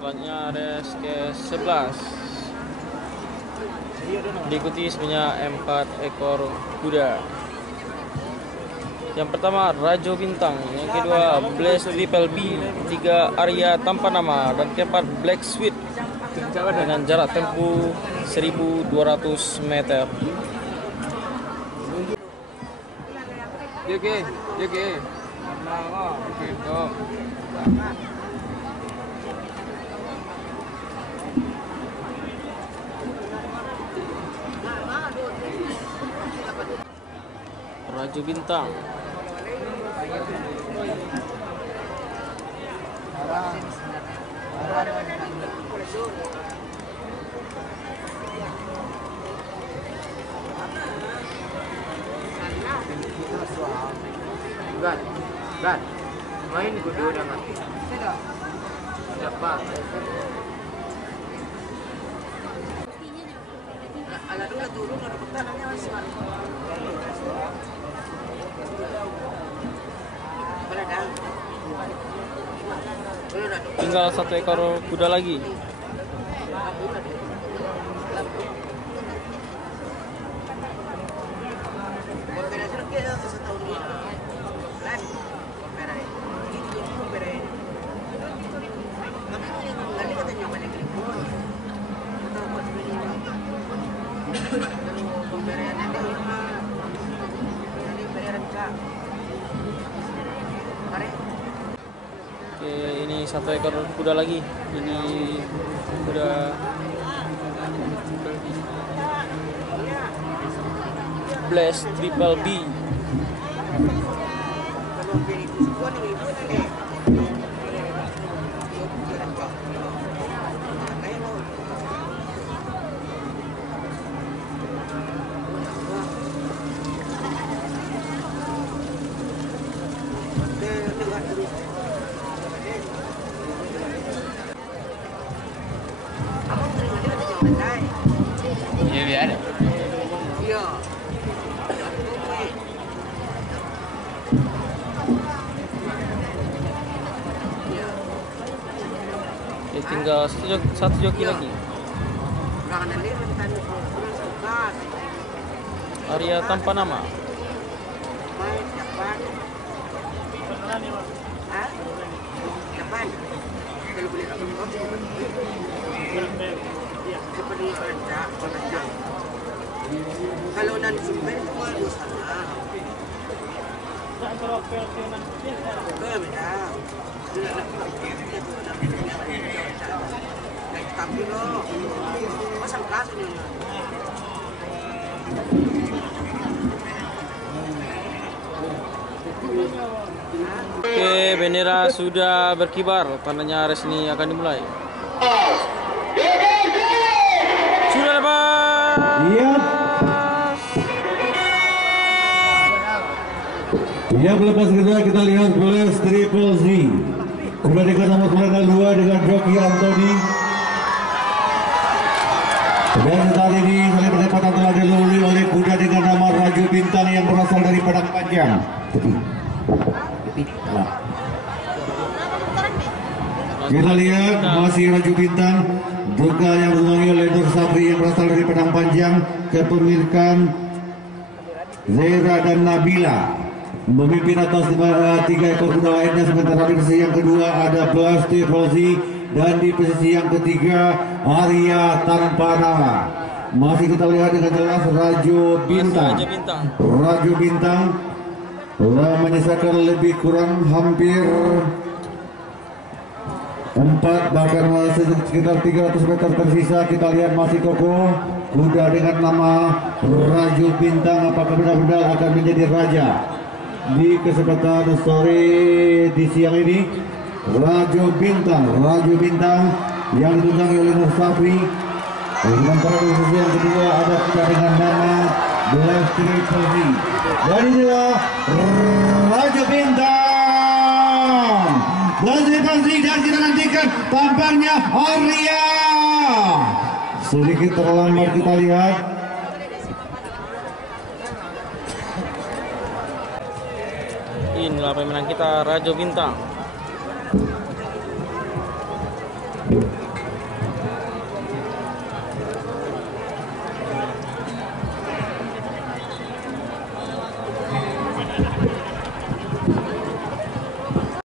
Selanjutnya race ke-11 diikuti sebanyak 4 ekor kuda. Yang pertama Rajo Bintang, yang kedua Blaze Triple B, ketiga Arya Tanpa Nama, dan keempat Black Sweet dengan jarak tempuh 1200 meter. Oke. Rajo Bintang. Gan, main kudu udah mati. Siapa? Tinggal 1 ekor kuda lagi. Oke, ini 1 ekor kuda lagi. Ini kuda Blaze Triple B. Iya biar. Iya. Tinggal satu joki lagi. Arya Tanpa Nama. Kalau nanti sumber semua di sana. Oke, bendera sudah berkibar, tandanya race ini akan dimulai. Sudah lepas. Iya. Yang lepas kedua kita lihat Blaze Triple Z. Kuda dengan nomor 2 dengan joki Anthony. Dan saat ini saling bertepatan telah dilalui oleh kuda dengan nama Rajo Bintang yang berasal dari Padang Panjang. Kita lihat masih Rajo Bintang juga yang dilalui oleh Nur Sabri yang berasal dari Padang Panjang, kepemilikan Zera dan Nabila. Memimpin atas 3 ekor kuda lainnya, sementara di posisi yang kedua ada Blaze Triple Z dan di posisi yang ketiga Arya Tanpa Nama. Masih kita lihat dengan jelas Rajo Bintang. Rajo Bintang telah menyisakan lebih kurang hampir 4 bahkan masih sekitar 300 meter tersisa. Kita lihat masih kokoh kuda dengan nama Rajo Bintang. Apakah benar-benar akan menjadi raja di kesempatan sore di siang ini? Rajo Bintang yang ditunggangi oleh Nur Safri. Sementara di posisi yang kedua ada kuda dengan nama Blaze Triple Z. Dan inilah Rajo Bintang, Blaze Triple Z, dan kita nantikan tampaknya Arya. Sedikit terlambat kita lihat. Inilah pemenang kita, Rajo Bintang.